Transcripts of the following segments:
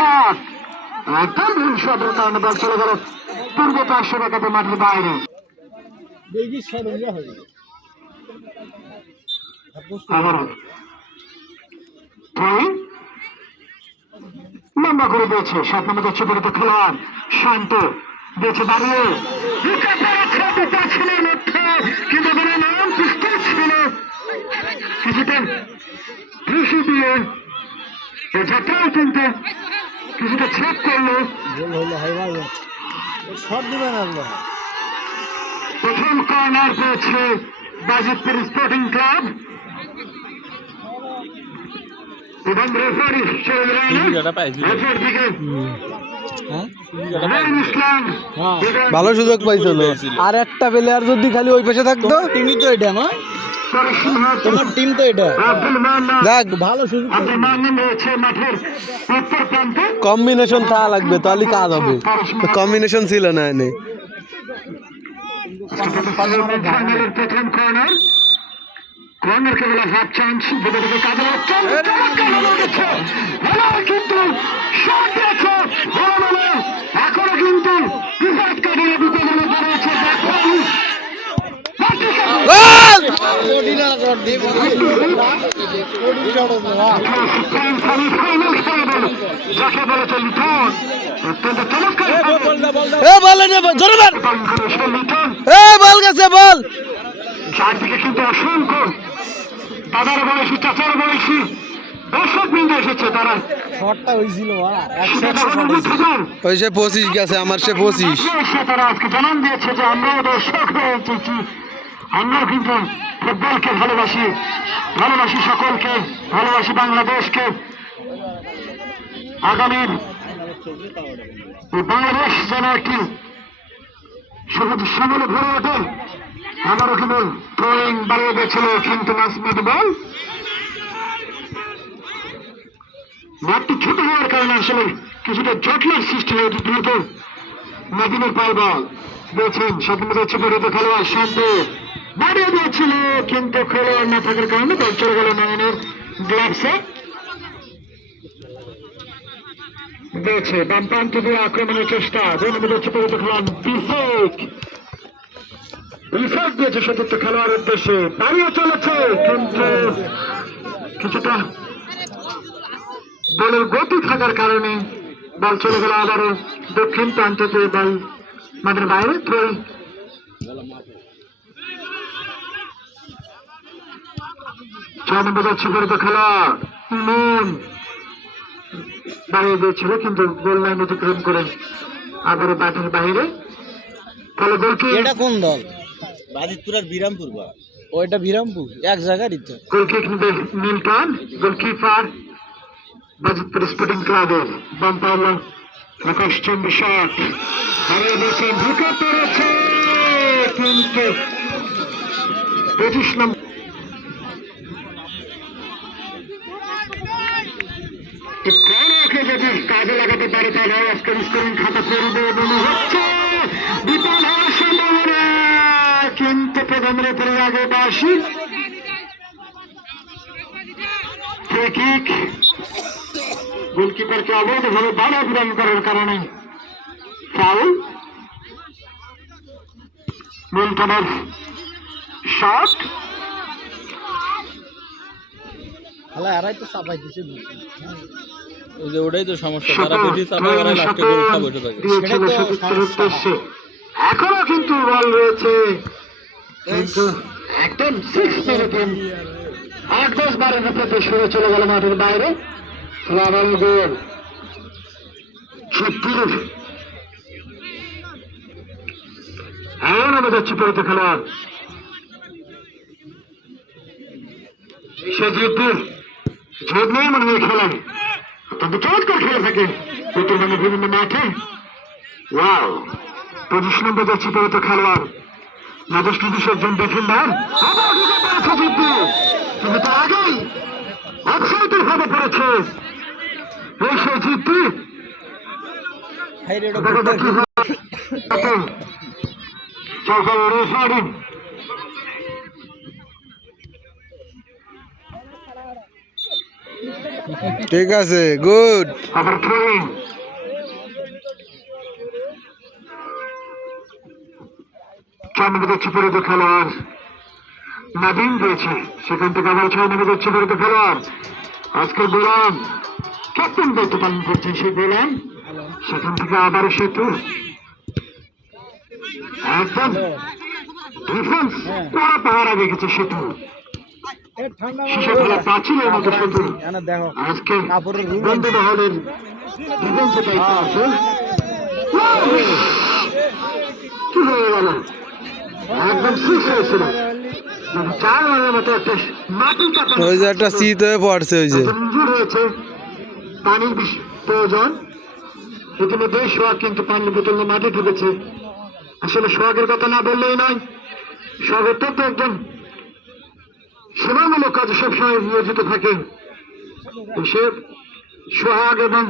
Shot একদম ভুল শটের কারণে বল চলে গেল পূর্ব পার্শ্ব এলাকাতে মাঠের বাইরে। লম্বা করে দিয়েছে 7 নম্বর যাচ্ছে পরিত খেলোয়াড় শান্ত দিয়েছে দাঁড়িয়ে কিন্তু নাম পিস্তল ছিল কিছুটা কৃষি দিয়ে যাত্রাও কিন্তু কিছুটা ছেদ করলো। প্রথম কর্নার পেয়েছে বাজিতপুর স্পোর্টিং ক্লাব এবং রেফারি ভালো সুযোগ পাইছিল। আর একটা প্লেয়ার যদি খালি ওই পাশে থাকতো টিমই তো এটা না, তোমার টিম তো এটা দেখ ভালো সুযোগ। কম্বিনেশন থাকা লাগবে তাহলে কাজ হবে, কম্বিনেশন ছিল না এনে। প্রথম কর্নার কর্নারকে বলে হাফ চান্স দুটো কাজে কিন্তু এখনো কিন্তু যাকে বলেছে লিটন অত্যন্ত চমৎকার বল গেছে বল চারদিকে কিন্তু অসংখ্য দাদার বয়সী চাচার বয়সী দর্শক বৃন্দ এসেছে। তারা সে 25 গেছে, আমার সে 25। তারা আজকে জানান দিয়েছে যে আমরাও দর্শক হয়ে এসেছি, আমরাও কিন্তু ফুটবলকে ভালোবাসি, ভালোবাসি সকলকে, ভালোবাসি বাংলাদেশকে। আগামীর বাংলাদেশ যেন একটি সবুজ শ্যামলে ভরে ওঠে। আমার ওখানে থ্রোয়িং বাড়িয়ে দিয়েছিল কিন্তু নাসমিদ বল মাঠটি ছোট হওয়ার কারণে আসলে কিছুটা জটলার সৃষ্টি হয়েছে। দ্রুত নাদিমের পাল বল দিয়েছেন 7 নম্বর হচ্ছে পরিহিত খেলোয়াড় শান্ত বাড়িয়ে দিয়েছিল কিন্তু খেলোয়াড় না থাকার কারণে বল চলে গেল নয়নের গ্লাভসে। দিয়েছে বাম প্রান্ত দিয়ে আক্রমণের চেষ্টা 2 নম্বর হচ্ছে পরিহিত খেলোয়াড় বিফেক দিয়েছে সতীর্থ খেলোয়াড়ের উদ্দেশ্যে দাঁড়িয়ে চলেছে কিন্তু কিছুটা বলের গতি থাকার কারণে বল চলে গেল আবারও দক্ষিণ প্রান্ততে বল মাঠের বাইরে। থ্রোয়িং 6 নম্বর যাচ্ছে পরিহিত খেলোয়াড় মন দাঁড়িয়ে দিয়েছিল কিন্তু গোল লাইন অতিক্রম করে আবারও মাঠের বাইরে। ফলে গোলকি এটা কোন দল? বাজিতপুর আর বিরামপুর বা ওইটা বিরামপুর এক জায়গায় দিতে। Goal kick Milton goalkeeper Bajitpur sporting ক্লাবের বাম পাওয়া আকাশচন্দ্র শট হারিয়ে দিয়েছেন ঢুকে পড়েছে কিন্তু 25 নম্বর যদি কাজে লাগাতে পারে তাহলে আজকের স্কোরিং খাতা করবে মনে হচ্ছে। বিপদ হওয়ার সম্ভাবনা কিন্তু প্রথম রেফারির আগে 82 কিক গোলকিপারকে অবৈধভাবে বাধা প্রদান করার কারণে ফাউল। মিল্টনের শট এরাই তো চাপাই দিচ্ছে, ওই যে ওটাই তো সমস্যা, তারা বেশি চাপা করে লাস্টে গোল খাবে বসে থাকে। এখনো কিন্তু বল রয়েছে কিন্তু একদম 6 মিনিটে 8-10 বারের মধ্যে সরে চলে গেল মাঠের বাইরে। আবার গোল 36 এমন আমি যাচ্ছি পরিহিত খেলোয়াড় সে জিতবে ঝোঁক নেই মনে হয় খেলায় অত্যন্ত চমৎকার খেলে থাকে উত্তরবঙ্গের বিভিন্ন মাঠে। ওয়াও 25 নম্বর যাচ্ছে পরিহিত খেলোয়াড় ম্যাজিস্ট্রেট একজন ডিফেন্ডার জিতবে কিন্তু তার আগেই অফসাইডের ভাবে পড়েছে এই সে জিতবে। রেফারি ঠিক আছে, গুড। আবার থ্রোয়িং, চার নম্বর যাচ্ছে পরিত খেলোয়াড় নাদিম রয়েছে, সেখান থেকে আবার 6 নম্বর যাচ্ছে পরিত খেলোয়াড় আজকে গোলাম, ক্যাপ্টেন দায়িত্ব পালন করছেন সেই গোলাম, সেখান থেকে আবার সেতু একদম ডিফেন্স কড়া পাহারা রেখেছে সেতু, শিশু খেলা পাচ্ছিল মতো সেতু আজকে বন্ধু মহলের ডিফেন্সে দায়িত্ব আছে। কি হয়ে গেল, একদম শেষ হয়েছিল, 4 রানের মতো একটা মাটির কাটা ওই যে একটা শীত হয়ে পড়ছে, ওই যে ইনজুর হয়েছে, পানির প্রয়োজন। ইতিমধ্যে সোহাগ কিন্তু পানির বোতল নিয়ে মাঠে ঢুকেছে। আসলে সোহাগের কথা না বললেই নয়, সোহাগ অত্যন্ত একজন সেবামূলক কাজে সবসময় নিয়োজিত থাকেন। সে সোহাগ এবং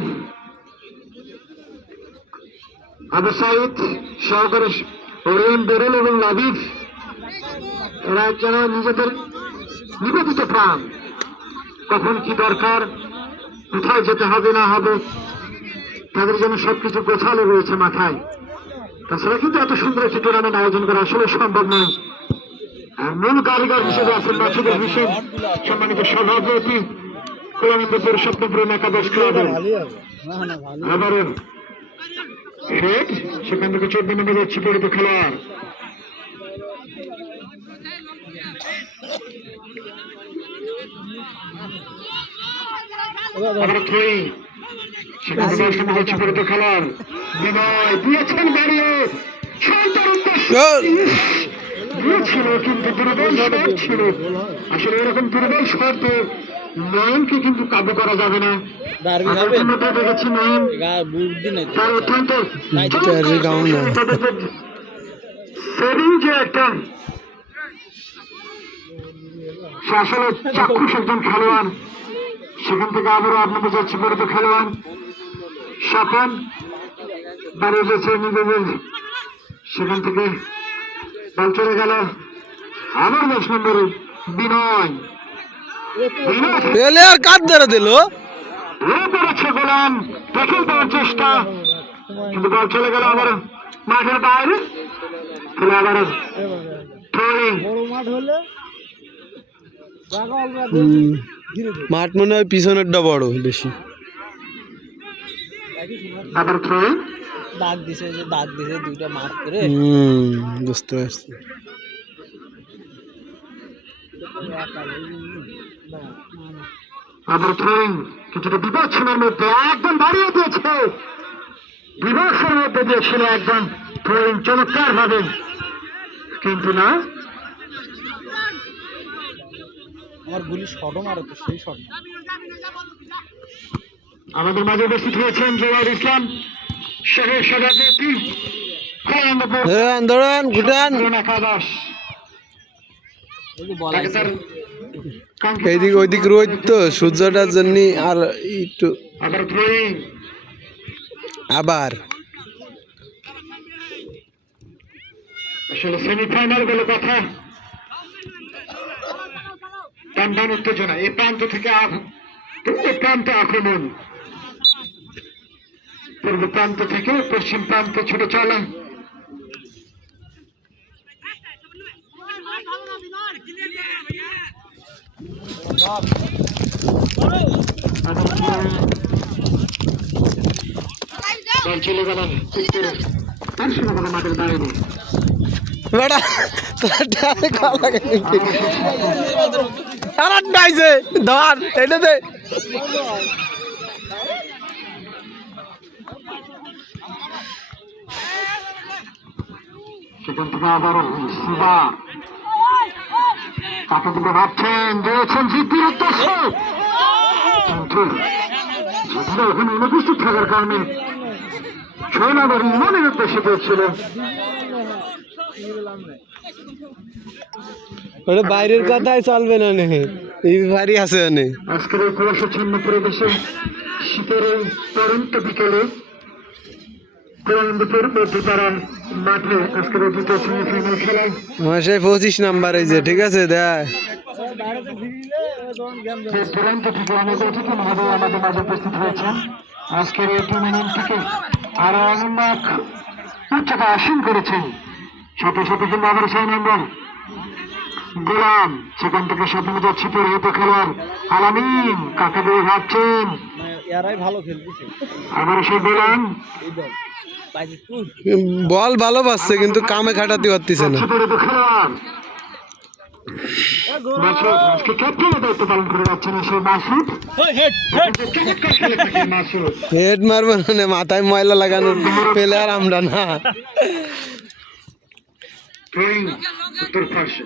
আবু সাইদ সহকারে ওরেন বেরেল এবং লাবিব, এরা যেন নিজেদের নিবেদিত প্রাণ, কখন কি দরকার, কোথায় যেতে হবে না হবে, তাদের জন্য সবকিছু গোছালো রয়েছে মাথায়। তাছাড়া কিন্তু এত সুন্দর একটি টুর্নামেন্ট আয়োজন করা আসলে সম্ভব নয়। আর মূল কারিগর হিসেবে আছেন মাসুদুল হোসেন, সম্মানিত সভাপতি কোলানন্দপুর স্বপ্নপুরন একাদশ ক্লাবের। আবারও হেড, সেখান থেকে 14 নম্বর যাচ্ছে পরিত খেলোয়াড় আবার থ্রোয়িং, সেখানে 10 নম্বর যাচ্ছে পরিত খেলোয়াড় বিনয়, দিয়েছেন বাড়িয়ে সন্তার ছিল, কিন্তু দুর্বল শট ছিল। আসলে এরকম দুর্বল শটে নয়নকে কিন্তু কাবু করা যাবে না। দেখেছি নয়ন তার অত্যন্ত সেভিং যে একটা, সে আসলে চাক্ষুষ একজন খেলোয়াড়। সেখান থেকে আবারও 8 নম্বর যাচ্ছে পরিত খেলোয়াড় স্বপন, দাঁড়িয়ে গেছে নিজেদের, সেখান থেকে বল চলে গেল আবার 10 নম্বরে বিনয়, পেলে আর কাট ধরে দিল, করেছে গোলাম, ট্যাকেল দেওয়ার চেষ্টা, কিন্তু বল চলে গেল আবার মাঠের বাইরে, ফলে আবার থ্রোয়িং। মাঠ মনে হয় পিছনেরটা বড় বেশি, আবার থ্রোয়িং, দাগ দিছে, যে দাগ দিছে দুইটা মার্ক করে। বুঝতে পারছি। আবার থ্রোয়িং, কিছুটা বিপক্ষের মধ্যে একদম বাড়িয়ে দিয়েছে, বিপক্ষের মধ্যে দিয়েছিল একদম থ্রোয়িং চমৎকার ভাবে, কিন্তু না, আমার গুলি শটও মারে তো, সেই শট আমাদের মাঝে উপস্থিত হয়েছেন জওয়ার ইসলাম সহ সভাপতি ধরেন গুটান, একাদশ। এইদিক ওইদিক রোদ তো সূর্যটার জন্য, আর একটু আবার থ্রোয়িং, আবার আসলে সেমিফাইনাল বলে কথা, টান উত্তেজনা, এই প্রান্ত থেকে ওই প্রান্তে আক্রমণ, পূর্ব প্রান্ত থেকে পশ্চিম প্রান্তে ছুটে চলা, বল চলে গেল উত্তরে, তার সঙ্গে কোনো মাঠের বাইরে বেটা তোর ডালে কাল লাগে নাকি? আর ডাইছে ধর এটা দে, সেখান থেকে আবার সিবা তাকে দিকে ভাবছেন, দিয়েছেন জিতির উদ্দেশ্যে, কিন্তু যদিও ওখানে অনুপস্থিত থাকার কারণে 6 নম্বর ইমানের উদ্দেশ্যে পেয়েছিল। ওটা বাইরের কথাই চলবে না, এই বাড়ি আছে না। আজকের এই কুয়াশাচ্ছন্ন পরিবেশে শীতের এই পরন্ত বিকেলে কোলানন্দপুর মধ্যপাড়া মাঠে আজকের দ্বিতীয় সেমিফাইনাল খেলায় আমার সেই 25 নাম্বার এই যে ঠিক আছে দেখ দেশ দূরান্ত থেকে অনেক অতিথি মহোদয় আমাদের মাঝে উপস্থিত হয়েছেন আজকের এই টুর্নামেন্ট থেকে আরো অনেক উচ্চতা আসীন করেছেন সাথে সাথে কিন্তু আবার 6 নম্বর গোলাম সেখান থেকে সামনে যাচ্ছে পরিহিত খেলোয়াড় আলামিন কাকে দিয়ে ভাবছেন এরাই ভালো খেলতেছে আবার সেই গোলাম এই দল বাইজিতপুর বল ভালো পাচ্ছে কিন্তু কামে খাটাতে পারতেছে না পরিহিত খেলোয়াড় মাসুদ আজকে ক্যাপ্টেনের দায়িত্ব পালন করে যাচ্ছেন সেই মাসুদ চমৎকার খেলে থাকে মাসুদ হেড মারবো না মাথায় ময়লা লাগানোর প্লেয়ার আমরা না থ্রোয়িং উত্তর পাশে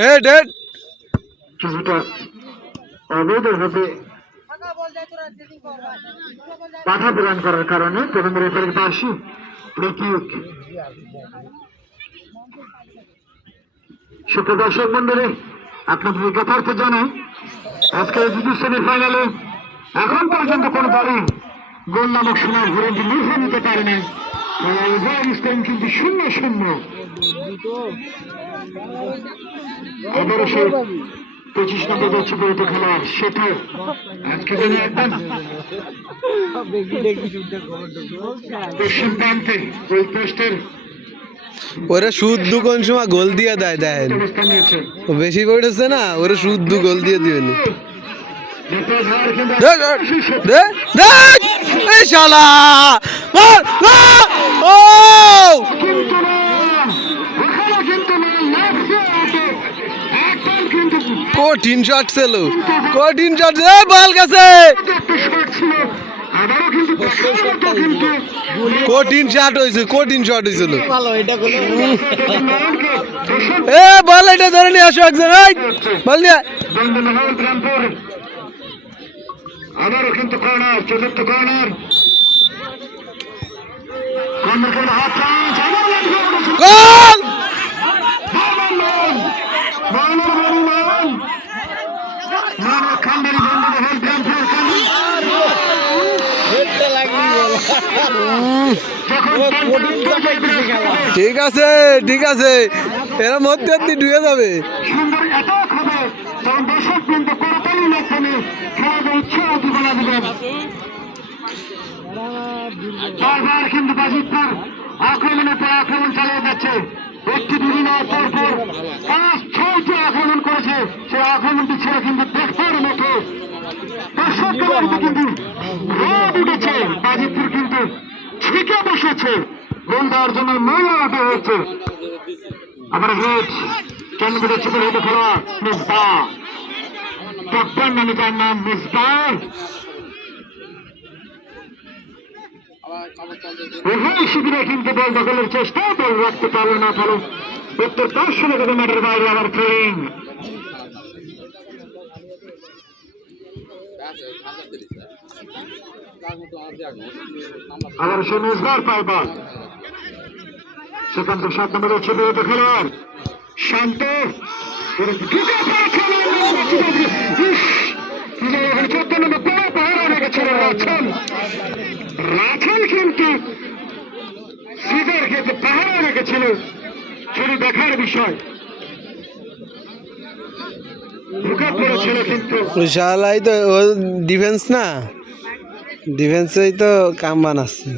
হেড হেড কিছুটা অবৈধভাবে বাধা প্রদান করার কারণে প্রথম রেফারির পাশে সুপ্রদর্শক মন্ডলী আপনাদের যথার্থ জানাই আজকের দ্বিতীয় সেমিফাইনালে এখন পর্যন্ত কোন দলই গোল নামক সোনার হরিণটি লিখে নিতে পারে নাই কিন্তু 0-0 আবারও সেই 25 নম্বর যাচ্ছে পরিহিত খেলোয়াড় সেটা আজকে তিনি একদম পশ্চিম প্রান্তে ওই পোস্টের ওরা শুদ্ধ কোন সময় গোল দিয়ে দেয় দেখেন অবস্থান নিয়েছে বেশি পড়েছে না ওরা শুদ্ধ গোল দিয়ে দিবেনি শালা ও কঠিন শট ছিল কঠিন শট বল গেছে কঠিন শট হয়েছে কঠিন শট হয়েছিল ভালো এটা করলে এ বল এটা ধরে নিয়ে আসো একজন বল নিয়ে আবারও কিন্তু কর্নার চতুর্থ কর্নার গোল ঠিক আছে ঠিক আছে এরা মধ্যে ডুবে যাবে সুন্দর অ্যাটাক হবে যখন দর্শক কিন্তু করতালির মাধ্যমে খেলাকে উৎসাহ উদ্দীপনা দিবেন বারবার কিন্তু বাজিতপুর আক্রমণের পর আক্রমণ চালিয়ে যাচ্ছে একটি দুটি নয় পরপর 5-6টি আক্রমণ করেছে সেই আক্রমণটি ছিল কিন্তু দেখার মতো দর্শকদের বাড়িতে কিন্তু রোদ উঠেছে বাজিতপুর কিন্তু ছিকে বসেছে গোল দেওয়ার জন্য মহিলা আটা হয়েছে আবার হেড কেন বেরোচ্ছে বলে হেঁটে খেলা মিসবা ক্যাপ্টেন নামে তার নাম মিসবা উভয় শিবিরে কিন্তু বল দখলের চেষ্টা বল রাখতে পারলো না ফলে উত্তর 10 মিনিটের মাঠের বাইরে আবার ট্রেন আবার সে মিসবার পায় বল সেখান থেকে 7 নম্বরের ছবি হেঁটে খেলোয়াড় শান্ত 14 নম্বর পাহাড় রেখেছিল রাখাল কিন্তু সিজার খেতে পাহাড়ে রেখেছিল সেটি দেখার বিষয় ঢুকা পড়েছিল কিন্তু শালাই তো ও ডিফেন্স না ডিফেন্সেই তো কাম বানাচ্ছে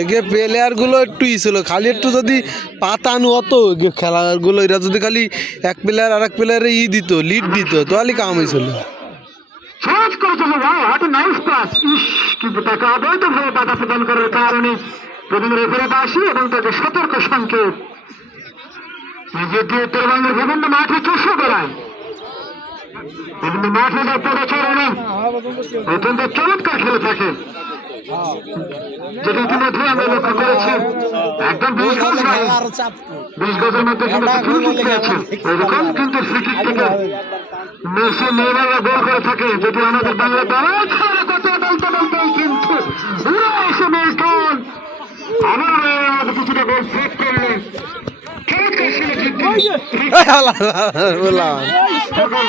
এগে প্লেয়ার গুলো একটু ই ছিল খালি একটু যদি পাতানো হতো খেলাগুলো এরা যদি খালি এক প্লেয়ার আর এক প্লেয়ারে ই দিত লিড দিত তাহলে কাম হয়েছিল সহজ করেছিল হাতে নাইস পাস কিন্তু তাকে অবৈধভাবে বাধা প্রদান করার কারণে প্রথম রেফারি আসি এবং তাকে সতর্ক সংকেত যদিও উত্তরবঙ্গের বিভিন্ন মাঠে চষে বেড়ায় বিভিন্ন মাঠে পদচারণে অত্যন্ত চমৎকার খেলে থাকে যেটা ইতিমধ্যে আমরা লক্ষ্য করেছি একদম 20 গজ নয় 20 গজের মধ্যে কিন্তু ফ্রি কিক পেয়েছে এরকম কিন্তু ফ্রি কিক থেকে মেসি নেইমাররা গোল করে থাকে যদি আমাদের বাংলা দল খেলা করতে বলতে বলতে কিন্তু এসে মেলটন আবার কিছুটা গোল সেভ করলেন চমৎকার ছিল কিন্তু বললাম সকল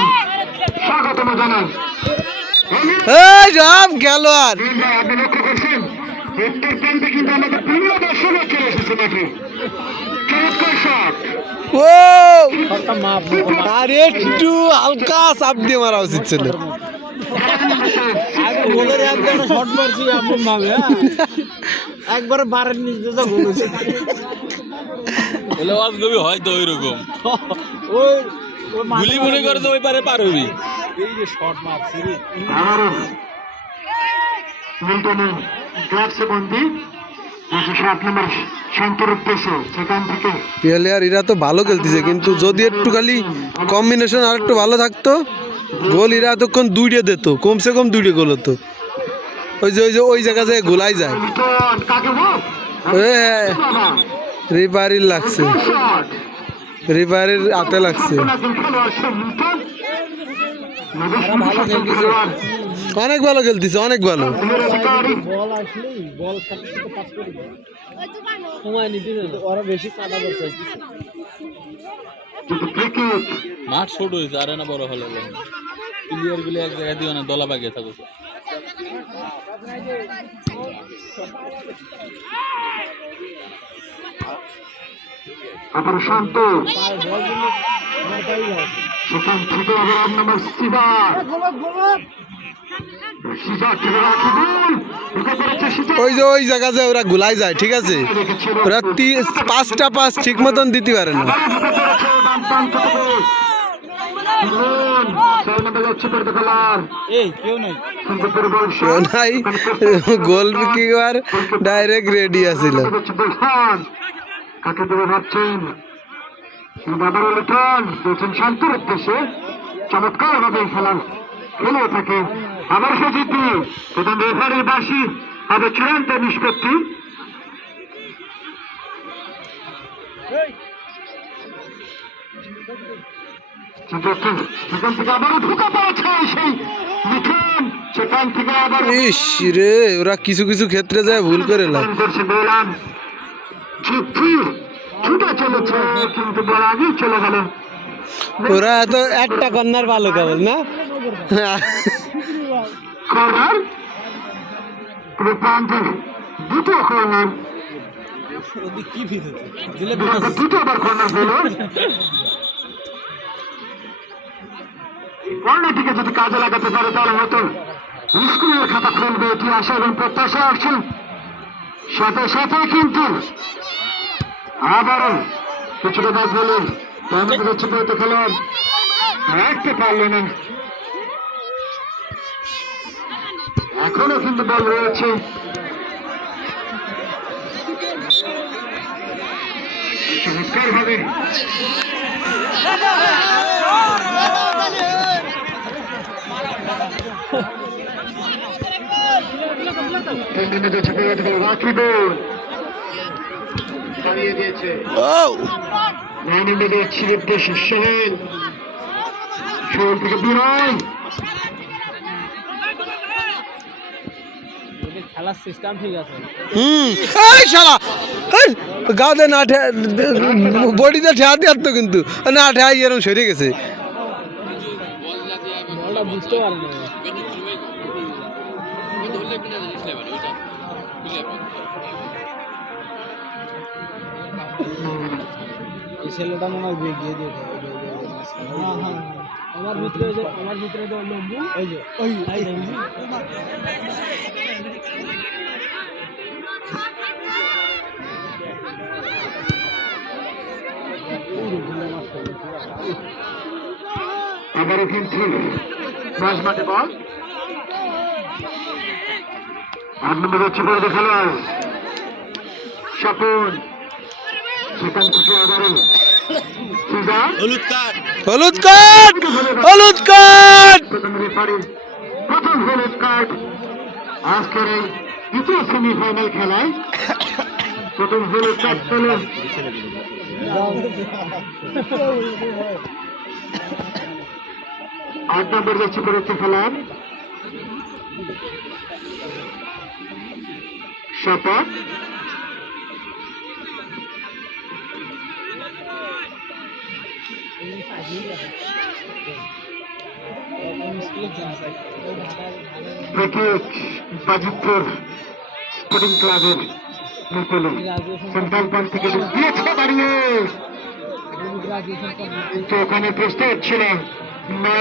স্বাগতম জানাই। এই সব গেল আর আপনি লক্ষ্য করছেন উত্তর প্রান্তে কিন্তু আমাদের প্রিয় দর্শক চলে এসেছে মাঠে। চমৎকার শট। ও শটটা মাপ আর একটু হালকা চাপ দিয়ে মারা উচিত ছিল। আগে গোলের একদম শট মারছি এমন ভাবে একবারে বারের নিচে যা গোল হয়েছে এলে ওয়াজ গবি হয়তো ওইরকম ওই গুলি মনে করে তো ওই পারে পার হবি। এই যে শট মারছি রে আবারও মিল্টনে গ্লাভসে বন্দি 7 নম্বর শান্তর উদ্দেশ্যে সেখান থেকে প্লেয়ার এরা তো ভালো খেলতেছে, কিন্তু যদি একটু খালি কম্বিনেশন আর একটু ভালো থাকতো গোল এরা এতক্ষণ দুইটা দিত, কমসে কম দুইটা গোল হতো। ওই জায়গা যায় গোলাই যায়। মিল্টন কাকে বল রিপারির লাগছে, শট রিপারির হাতে লাগছে। খেলোয়াড় সে মিল্টন ভালো খেলতেছে। অনেক ভালো খেলতেছে, অনেক ভালো। বল আসলেই বল সাথে সাথে পাস করে দেয় সময় নিতে দেয় ওরা বেশি কাটা করছে মাঠ ছোট হয়েছে আর না বড় হলে প্লেয়ার গুলো এক জায়গায় দিও না দলা পাকিয়ে থাকো। আবার শান্ত সেখান থেকে আবার 8 নম্বর সিজার সিজার থেকে রাখিবুল ঢুকে পড়েছে সিজার। ওই জায়গা যায় ওরা গোলাই যায়, ঠিক আছে, ওরা 5টা পাস ঠিক মতন দিতে পারে না। এই কেউ নাই কেউ নাই, গোল কিপার ডাইরেক্ট রেডি আছিল। কাকে দেবে ভাবছেন বাবার লিটন বলছেন শান্তর উদ্দেশ্যে চমৎকার ভাবে খেলা খেলে থাকে। আবার সে জিতি প্রথম রেফারির বাসি হবে চূড়ান্ত নিষ্পত্তি। সেখান থেকে আবার ঢুকা পড়েছে সেই মিঠুন, সেখান থেকে আবার ইস রে, ওরা কিছু কিছু ক্ষেত্রে যায় ভুল করে লাগ। বললাম ছুটে চলেছে কিন্তু বল আগেই চলে গেল। ওরা তো একটা কর্নার ভালো কেবল না। কর্নার প্রান্তে দ্বিতীয় কর্নার, ওদিক কি ফিট হচ্ছে দিলে দ্বিতীয়বার কর্নার হলো। কর্নারটিকে যদি কাজে লাগাতে পারে তাহলে হয়তো স্কুলের খাতা খুলবে এটি আশা এবং প্রত্যাশা আসছে। সাথে সাথে কিন্তু আবারও কিছুটা বাদ বলে হচ্ছে হয়তো খেলোয়াড় রাখতে পারলো না। এখনো কিন্তু বল রয়েছে। চমৎকার ভাবে দাঁড়িয়ে দিয়েছে সোহেল, সোহেল থেকে বিনয় খেলার সিস্টেম ঠিক আছে এই শালা গাতে না বডিতে ঠেয়া দিয়ে তো, কিন্তু না ঠেয়া এরকম সরে গেছে। বলটা বুঝতে পারে না এই ছেলেটা মনে হয় গিয়ে দিয়ে আমার ভিতরে তো লম্বু ওই যে আবারও কিন্তু মাঝ মাঠে বল 8 নম্বর হচ্ছে বড় খেলোয়াড় স্বপন, সেখান থেকে আবারও হলুদ কার্ড হলুদ কার্ড প্রথম রেফারির প্রথম হলুদ কার্ড আজকের এই দ্বিতীয় সেমিফাইনাল খেলায় প্রথম হলুদ কার্ড পেল 8 নম্বর যাচ্ছে পড়েছে খেলার শপথ। ক্রিকেট বাজিতপুর স্পোর্টিং ক্লাবের বিপলে সেন্ট্রাল পার্ক থেকে দিয়েছে দাঁড়িয়ে, কিন্তু ওখানে প্রস্তুত ছিল না।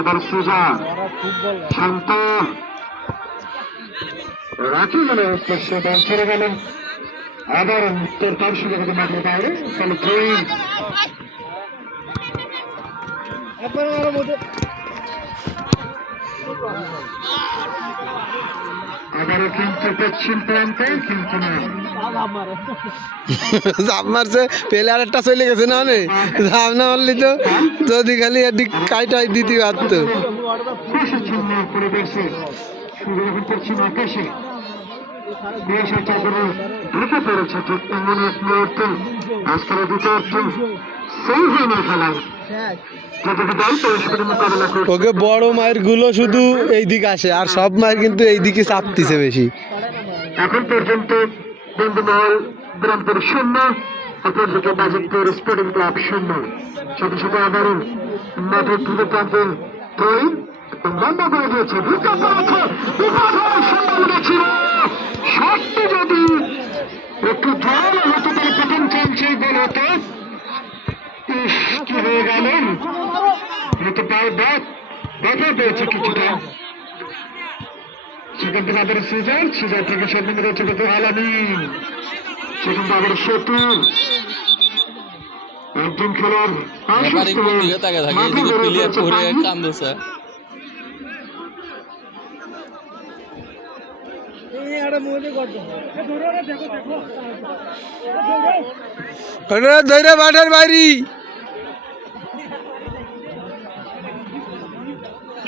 এবার সুজা শান্ত রাখি মনে হচ্ছে সে বল ছেড়ে গেলেন। আবার উত্তর তার সুযোগ মাঠের বাইরে তাহলে ট্রেন আবারও কিন্তু পশ্চিম প্রান্তে কিন্তু না, জাপ মারছে পেলে আর একটা চলে গেছে না নে, জাপ না মারলি তো যদি খালি এদিক কাইটাই দিতে পারতো। কুয়াশাচ্ছন্ন পরিবেশে সূর্য এখন পশ্চিম আকাশে কুয়াশার চাদরে ঢেকে পড়েছে। ঠিক তেমন এক মুহূর্তে আজকের দ্বিতীয়ার্ধ সেই হয়নি খেলায় যতটুকু দল পরস্পরের মোকাবেলা করছে। ওকে বড় মায়ের গুলো শুধু এই দিক আসে, আর সব মায়ের কিন্তু এই দিকে চাপতিছে বেশি। এখন পর্যন্ত বন্ধুমহল গ্রামপুর 0, অপরদিকে বাজিতপুর স্পোর্টিং ক্লাব 0। সাথে সাথে আবারও মাঠের দুটো প্রান্তে তৈরি বন্ধ করে দিয়েছে। বিপদ হয়েছে, বিপদ হওয়ার সম্ভাবনা ছিল। সত্যি যদি একটু জল হতো তাহলে প্রথম চান্সে গোল হতো। ইস, কি হয়ে গেল, হয়তো পায়ে ব্যথা পেয়েছে কিছুটা। সেখান থেকে আবার সিজার থেকে সেখান রয়েছে কিন্তু আলামিন, সেখান থেকে আবার সেতু। একজন খেলোয়াড় ব্যাপারে কোন দিকে তাকে থাকে, এদিকে প্লেয়ার পরে কান্দছে। ধরে মাঠের বাইরে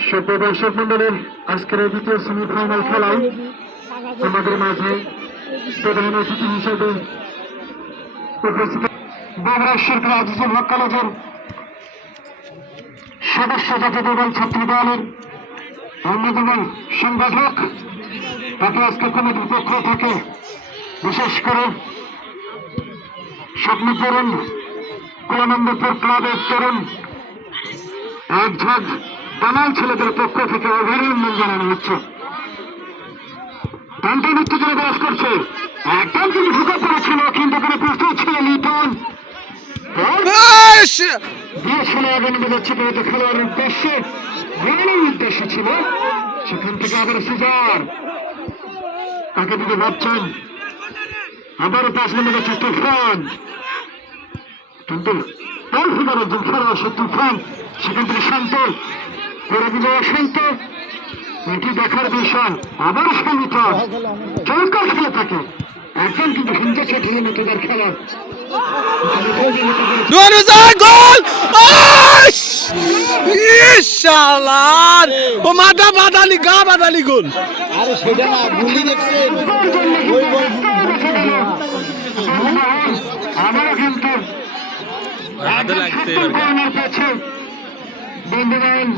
সুপ্রিয় দর্শক মন্ডলী, আজকের এই দ্বিতীয় সেমিফাইনাল খেলায় আমাদের মাঝে প্রধান অতিথি হিসেবে উপস্থিত বগুড়া শেরপুর আজিজুল হক কলেজের সদস্য জাতীয় দল ছাত্র দলের অন্যতম সংগঠক, তাকে আজকে কমিটির পক্ষ থেকে বিশেষ করে স্বপ্নপূরণ কুলানন্দপুর ক্লাবের তরুণ এক ঝাঁক দামাল ছেলেদের পক্ষ থেকে অভিনন্দন জানানো হচ্ছে। টানটান উত্তেজনা বিরাজ করছে, একদম কিন্তু ঢুকে পড়েছিল, কিন্তু কোনো প্রস্তুত ছিল লিটন দিয়েছিল আগে নেমে যাচ্ছে কিন্তু খেলোয়াড়ের উদ্দেশ্যে, গোলের উদ্দেশ্য ছিল। সেখান থেকে আবার সুজার তাকে দিকে ভাবছেন, আবারও পাশ নেমে যাচ্ছে তুফান, কিন্তু তার ফিগার একজন খেলোয়াড় সে তুফান, সেখান থেকে শান্ত করে দিল শান্ত। এটি দেখার বিষয়, আবার শান্ত চমৎকার খেলে থাকে, একজন কিন্তু হিন্দু ছেলে মতো তার খেলা। ও মাথা বাদালি গা বাদালি গোল। আরে সেটা না, গুলি দেখছেন আবারও কিন্তু হাতে লাগছে বন্ধুগণ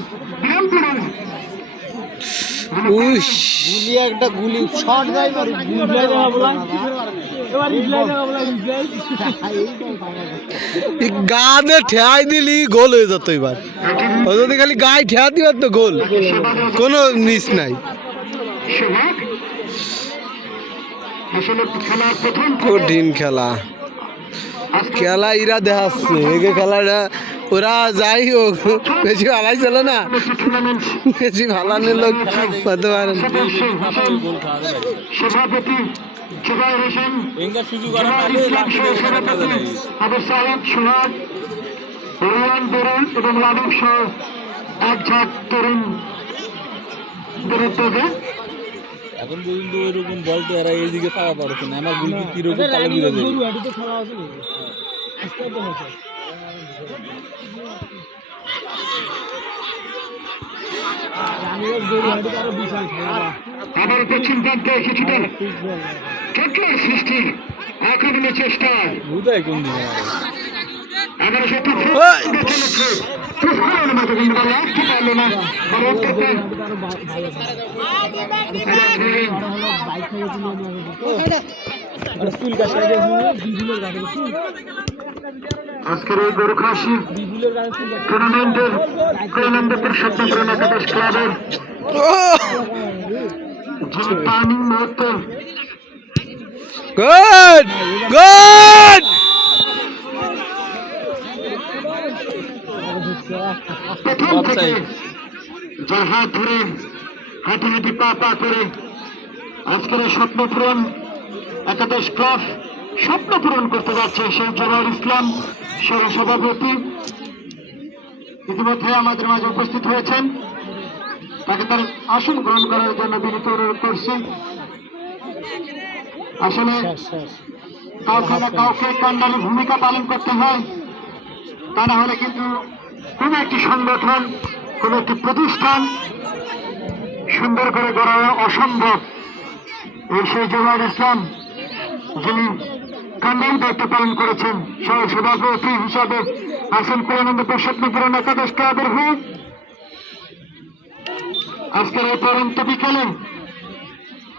বিরামপুরের উস গুলি, একটা গুলি শট যায় মারি রিপ্লাই দেওয়া বলা, এবার রিপ্লাই দেওয়া বলা, গা দিয়ে ঠেয়াই দিলি গোল হয়ে যেত এবার। ও যদি খালি গায়ে ঠেয়া দিবার তো গোল, কোনো মিস নাই। সোহাগ আসলে খেলার প্রথম কঠিন খেলা, খেলা ইরা দেখাচ্ছে একে খেলাটা। ওরা যাই হোক বেশি ভালাই ছিল না, বেশি ভালানের লোক হতে পারেন। গোল খাওয়া যায়। সভাপতি জুবাইর হোসেন, এঙ্গা সুযোগ আর পালে লাঠি দিয়ে খেলা কাজে লাগে। আবু সাইদ, সোহাগ, রিয়ান বরুণ এবং লাবিব সহ এক ঝাঁক তরুণ বিরুদ্ধে এখন পর্যন্ত ওইরকম বল তো এরা এইদিকে পাওয়া পারছে না। আমার গোল কিরকম তালে বিরে যায়। আবার পশ্চিম প্রান্তে কিছুটা চটলার সৃষ্টি আক্রমণের চেষ্টা, বুঝাই কোন দিকে আবার সেটা বেশ ভালো অনুমতি কিন্তু বল রাখতে পারলো না বল করতে আরো ভালো বাইক থেকে চুল কাটা বিপুলের গাড়ি আজকের এই গোরখাসী বিপুলের গাড়ি চুল টুর্নামেন্টের কলম্বপুর স্বপ্নপুরন একাদশ ক্লাবের যিনি টার্নিং মুহূর্তে গুড গুড প্রথম থেকে যে হাত ধরে হাঁটি হাঁটি পা পা করে আজকের এই স্বপ্নপূরণ একাদশ ক্লাব স্বপ্ন পূরণ করতে যাচ্ছে সেই জওয়ার ইসলাম সহ সভাপতি ইতিমধ্যে আমাদের মাঝে উপস্থিত হয়েছেন, তাকে তার আসন গ্রহণ করার জন্য বিনীত অনুরোধ করছি। আসলে কাউকে না কাউকে কান্ডারি ভূমিকা পালন করতে হয়, তা না হলে কিন্তু কোন একটি সংগঠন কোন একটি প্রতিষ্ঠান সুন্দর করে গড়া অসম্ভব। এই সেই জওয়ার ইসলাম যিনি কান্ডারি দায়িত্ব পালন করেছেন সহ সভাপতি হিসাবে আছেন কল্যাণপুর স্বপ্নপূরণ একাদশ ক্লাবের হয়ে। আজকের এই পরন্ত বিকেলে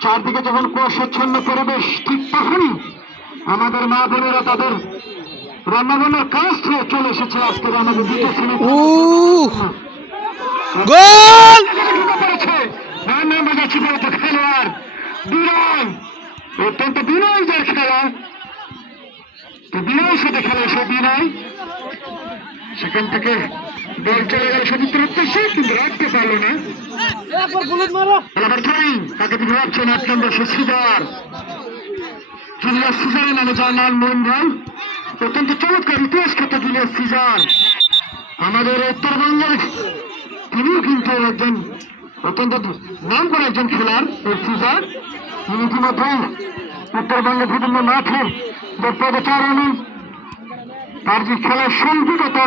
চারদিকে যখন কুয়াশাচ্ছন্ন পরিবেশ, ঠিক তখনই আমাদের মা বোনেরা তাদের রান্নাবান্নার কাজ থেকে চলে এসেছে আজকের আমাদের দ্বিতীয় শ্রেণী গোল খেলোয়াড় বিনয়, অত্যন্ত বিনয় যার খেলা, তো বিনয়ের সাথে খেলে সে বিনয় সেখান থেকে বল চলে গেল সতীর্থের উদ্দেশ্যে, কিন্তু রাখতে পারলো না। তাকে তিনি ভাবছেন 8 নম্বর সে সিজার, জুলিয়াস সিজারের নামে যার নাম মন ভাই, অত্যন্ত চমৎকার ইতিহাস খ্যাত জুলিয়াস সিজার আমাদের উত্তরবঙ্গের, তিনিও কিন্তু একজন অত্যন্ত নাম করা একজন খেলার সিজার। তিনি ইতিমধ্যে উত্তরবঙ্গের বিভিন্ন মাঠে প্রচারণী তার যে খেলার সংযুক্ততা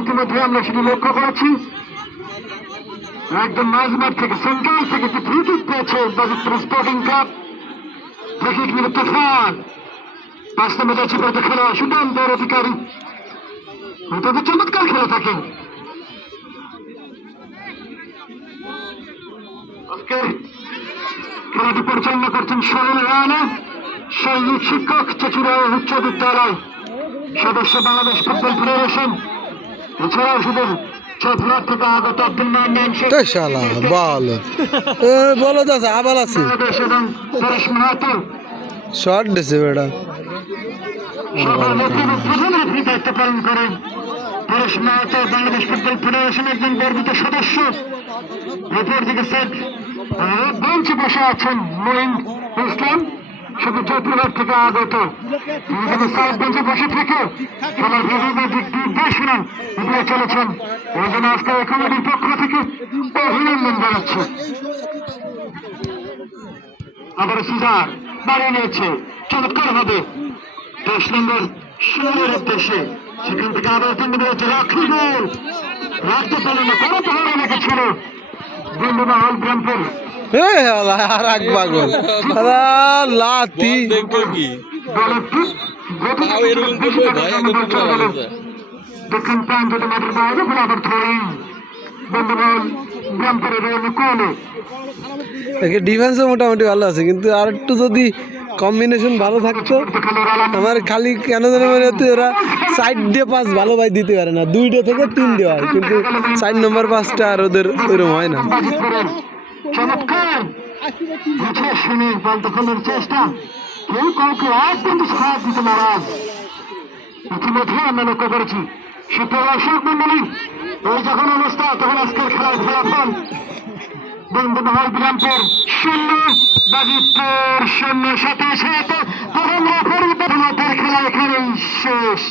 ইতিমধ্যে আমরা সেটি লক্ষ্য করেছি। একদম মাঝমাঠ থেকে সেন্ট্রাল থেকে যে ফ্রি কিক পেয়েছে Bajitpur sporting club, free kick নিল তুফান, 5 নম্বর যাচ্ছে বলতে খেলোয়াড় সুকান্তের অধিকারী, অত্যন্ত চমৎকার খেলে থাকে। আজকে খেলাটি পরিচালনা করছেন সোহেল রানা, সৈনিক শিক্ষক চচুড়া উচ্চ বিদ্যালয় সদস্য বাংলাদেশ ফুটবল ফেডারেশন, এছাড়াও শুধু চট্টগ্রাম থেকে আগত আব্দুল মান্নান শেখ শালা বল বলো দাদা আবার আছে বাংলাদেশ এবং পরেশ মাহাতো শর্ট দিছে বেটা সভাপতি এবং প্রধান রেফারি দায়িত্ব পালন করেন। পরেশ মাহাতো বাংলাদেশ ফুটবল ফেডারেশনের একজন গর্বিত সদস্য। এরপর দিকে স্যার বেঞ্চে বসে আছেন মঈন ইসলাম, শুধু জয়পুরহাট থেকে আগত, তিনি সাইড বেঞ্চে বসে থেকে খেলার বিভিন্ন দিক নির্দেশনা দিয়ে চলেছেন। এই জন্য আজকে কমিটির পক্ষ থেকে অভিনন্দন জানাচ্ছে। আবার সিজার বাড়িয়ে নিয়েছে চমৎকার ভাবে 10 নম্বর সুরের উদ্দেশ্যে, সেখান থেকে আবার কিন্তু বলেছে রাখি গোল, রাখতে পারে না, কোনো তো হারে রেখেছিল বন্ধুমহল গ্রামপুর। আর এক পাগল লাতি দেখবো কি তাও এরকম করবে ভয় আগে পুরো গেছে। দক্ষিণ প্রান্ত মাঠের বাইরে ফলে আবার থ্রোইং বন্ধুমহল গ্রামপুরের অনুকূলে। একে ডিফেন্সও মোটামুটি ভালো আছে, কিন্তু আর একটু যদি কম্বিনেশন ভালো থাকতো। আমার খালি কেন জানে মনে হচ্ছে ওরা সাইড দিয়ে পাস ভালো ভাই দিতে পারে না, 2টা থেকে 3 হয়, কিন্তু 4 নম্বর পাসটা আর ওদের ওইরকম হয় না। চমৎকার বুঝে শুনে বল দখলের চেষ্টা, কেউ কাউকে আজ কিন্তু সাহায্য দিতে নারাজ। ইতিমধ্যে আমরা লক্ষ্য করেছি সুপ্রদর্শক মন্ডলী, এই যখন অবস্থা তখন আজকের খেলার ফলাফল বন্ধুমহল বিরামপুর 0, বাজিতপুর 0, সাথে সাথে প্রথম রেফারি খেলা এখানেই শেষ।